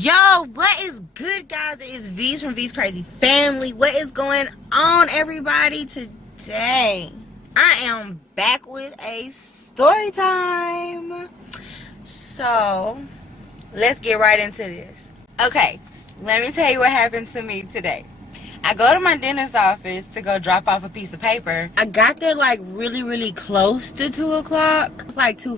Yo, what is good, guys? It is V's from V's Crazy Family. What is going on, everybody? Today I am back with a story time. So let's get right into this. Okay, let me tell you what happened to me today. I go to my dentist's office to go drop off a piece of paper. I got there like really close to 2 o'clock. It was like it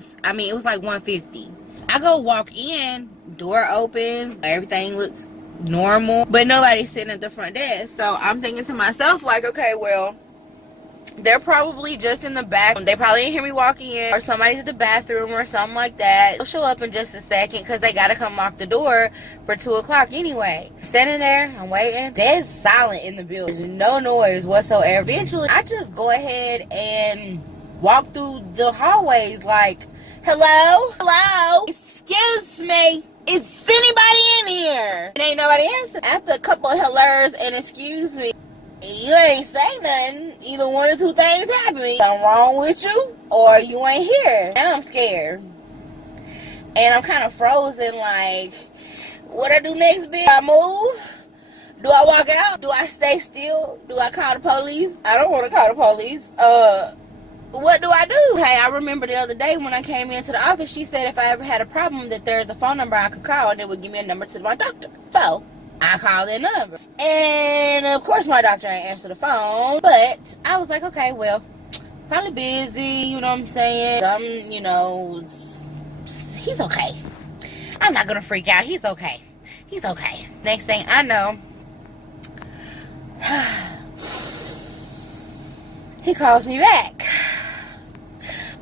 was like 1:50. I go walk in, door opens, everything looks normal, but nobody's sitting at the front desk. So I'm thinking to myself, like, okay, well, they're probably just in the back. They probably didn't hear me walking in, or somebody's at the bathroom or something like that. They'll show up in just a second because they gotta come lock the door for 2 o'clock anyway. Standing there, I'm waiting. Dead silent in the building. There's no noise whatsoever. Eventually, I just go ahead and walk through the hallways like, hello? Excuse me. Is anybody in here? And ain't nobody answering. After a couple of hellos and excuse me, you ain't say nothing. Either one or two things happen. Something wrong with you, or you ain't here. Now I'm scared. And I'm kind of frozen, like, what I do next, bitch? I move? Do I walk out? Do I stay still? Do I call the police? I don't want to call the police. What do I do? Hey, I remember the other day when I came into the office, she said if I ever had a problem that there's a phone number I could call and it would give me a number to my doctor. So I called that number. And of course my doctor ain't answer the phone. But I was like, okay, well, probably busy, you know what I'm saying? He's okay. I'm not gonna freak out. He's okay. He's okay. Next thing I know, he calls me back.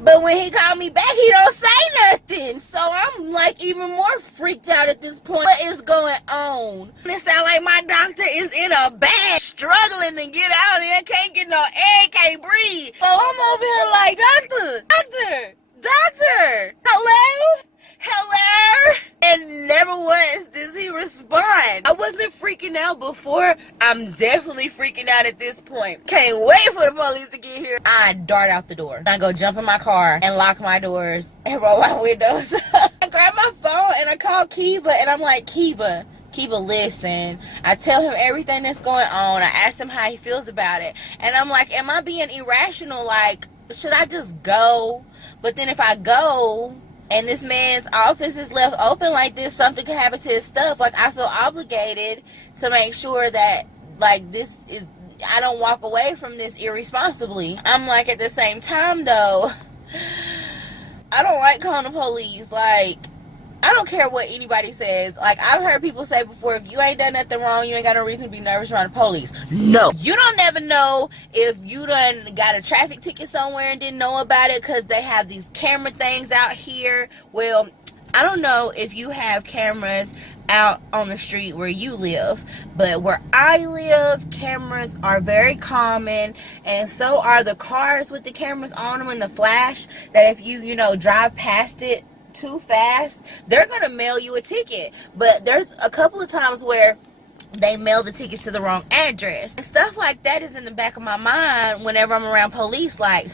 But when he called me back, he don't say nothing. So I'm like even more freaked out at this point. What is going on? It sounds like my doctor is in a bag, struggling to get out and can't get no air, can't breathe. So I'm over here like, doctor, hello? And never once does he respond. I wasn't freaking out before. I'm definitely freaking out at this point. Can't wait for the police to get here. I dart out the door. I go jump in my car and lock my doors and roll my windows. I grab my phone and I call Kiva and I'm like, Kiva, listen. I tell him everything that's going on. I ask him how he feels about it. And I'm like, am I being irrational? Like, should I just go? But then if I go and this man's office is left open like this, something could happen to his stuff. Like, I feel obligated to make sure that, like, I don't walk away from this irresponsibly. I'm like, at the same time, though, I don't like calling the police. Like, I don't care what anybody says. Like, I've heard people say before, if you ain't done nothing wrong, you ain't got no reason to be nervous around the police. No. You don't never know if you done got a traffic ticket somewhere and didn't know about it because they have these camera things out here. Well, I don't know if you have cameras out on the street where you live, but where I live, cameras are very common, and so are the cars with the cameras on them and the flash, that if you drive past it too fast, they're gonna mail you a ticket. But there's a couple of times where they mail the tickets to the wrong address. And stuff like that is in the back of my mind whenever I'm around police. Like,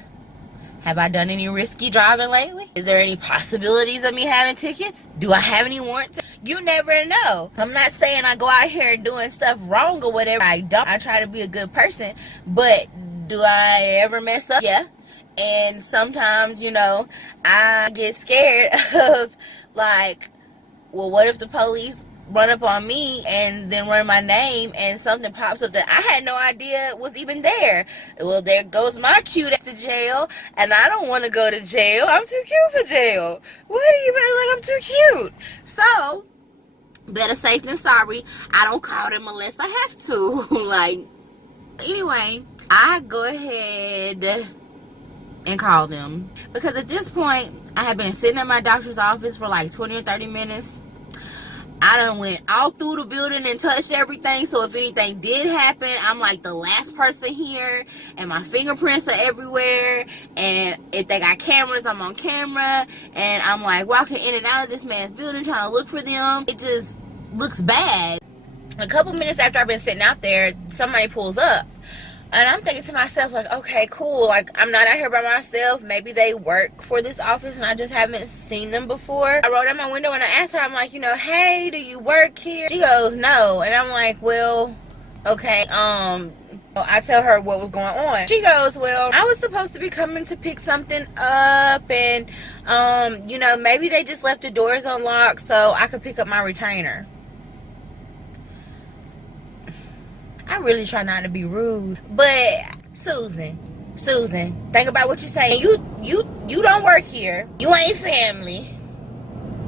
have I done any risky driving lately? Is there any possibilities of me having tickets? Do I have any warrants? You never know. I'm not saying I go out here doing stuff wrong or whatever. I don't. I try to be a good person. But do I ever mess up? Yeah. And sometimes, I get scared of, like, well, what if the police run up on me and then run my name and something pops up that I had no idea was even there? Well, there goes my cute ass to jail, and I don't want to go to jail. I'm too cute for jail. What do you mean? Like, I'm too cute. So, better safe than sorry. I don't call them unless I have to. Like, anyway, I go ahead and call them, because at this point I have been sitting at my doctor's office for like 20 or 30 minutes. I done went all through the building and touched everything, so if anything did happen, I'm like the last person here, and my fingerprints are everywhere, and if they got cameras, I'm on camera, and I'm like walking in and out of this man's building trying to look for them. It just looks bad. A couple minutes after I've been sitting out there, somebody pulls up. And I'm thinking to myself, like, okay, cool. Like, I'm not out here by myself. Maybe they work for this office and I just haven't seen them before. I rolled out my window and I asked her, I'm like, hey, do you work here? She goes, no. And I'm like, well, okay, I tell her what was going on. She goes, well, I was supposed to be coming to pick something up, and maybe they just left the doors unlocked so I could pick up my retainer. I really try not to be rude, but Susan, think about what you're saying. You don't work here. You ain't family.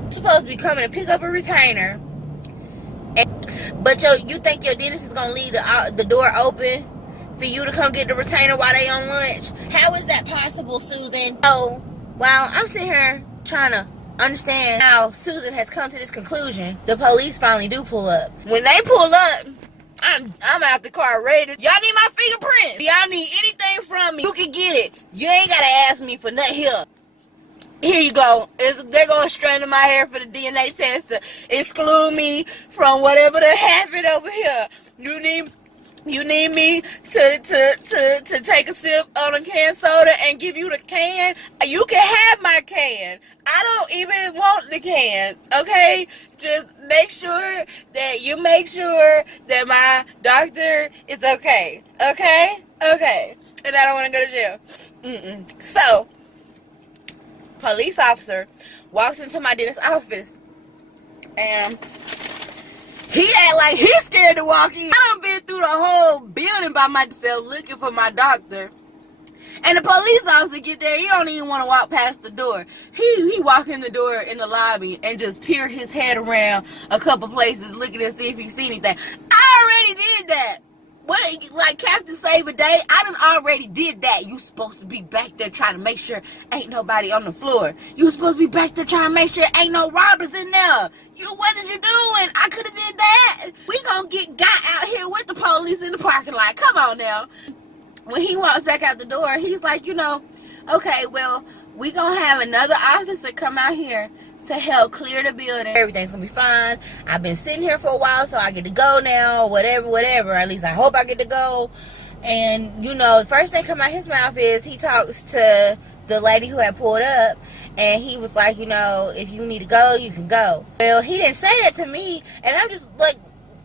You're supposed to be coming to pick up a retainer, but you think your dentist is gonna leave the door open for you to come get the retainer while they on lunch? How is that possible, Susan? Oh, wow, I'm sitting here trying to understand how Susan has come to this conclusion. The police finally do pull up. When they pull up, I'm out the car ready. Y'all need my fingerprint. Y'all need anything from me, you can get it. You ain't gotta ask me for nothing here. Here you go. They're going straight in my hair for the DNA test to exclude me from whatever that happened over here. You need me to take a sip on a canned soda and give you the can? You can have my can. I don't even want the can, okay? Just make sure that my doctor is okay, okay? Okay. And I don't want to go to jail. So, police officer walks into my dentist's office, and he act like he's scared to walk in. I done been through the whole building by myself looking for my doctor. And the police officer get there, he don't even want to walk past the door. He walk in the door in the lobby and just peer his head around a couple places looking to see if he see anything. I already did that. What, like Captain Save a Day? I done already did that. You supposed to be back there trying to make sure ain't nobody on the floor. You supposed to be back there trying to make sure ain't no robbers in there. What is you doing? I could have did that. We gonna get got out here with the police in the parking lot. Come on now. When he walks back out the door, he's like, okay, well, we gonna have another officer come out here to help clear the building. Everything's gonna be fine. I've been sitting here for a while, so I get to go now, whatever. At least I hope I get to go. And, the first thing come out his mouth is he talks to the lady who had pulled up, and he was like, if you need to go, you can go. Well, he didn't say that to me, and I'm just, like,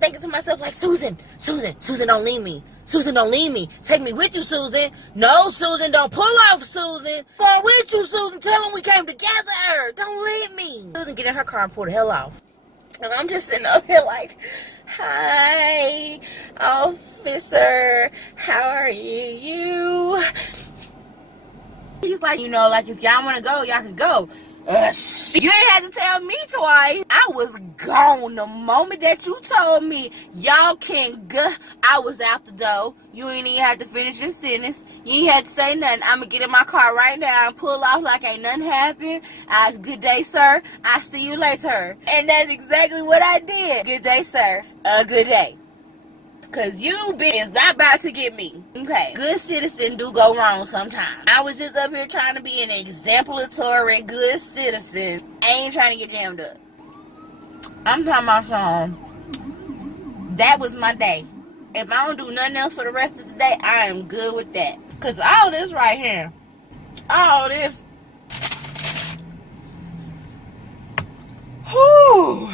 thinking to myself, like, Susan, don't leave me. Susan, don't leave me. Take me with you, Susan. No, Susan, don't pull off, Susan. I'm going with you, Susan. Tell them we came together. Don't leave me. Susan get in her car and pull the hell off. And I'm just sitting up here like, hi, officer. How are you? He's like, like if y'all want to go, y'all can go. You ain't had to tell me twice. I was gone the moment that you told me y'all can go. I was out the door. You ain't even had to finish your sentence. You ain't had to say nothing. I'm gonna get in my car right now and pull off like ain't nothing happened. Good day, sir. I see you later. And that's exactly what I did. Good day, sir. Good day. Cause you bitch is not about to get me. Okay. Good citizen do go wrong sometimes. I was just up here trying to be an exemplary good citizen. I ain't trying to get jammed up. I'm talking about something. That was my day. If I don't do nothing else for the rest of the day, I am good with that. Cause all this right here, all this, whew.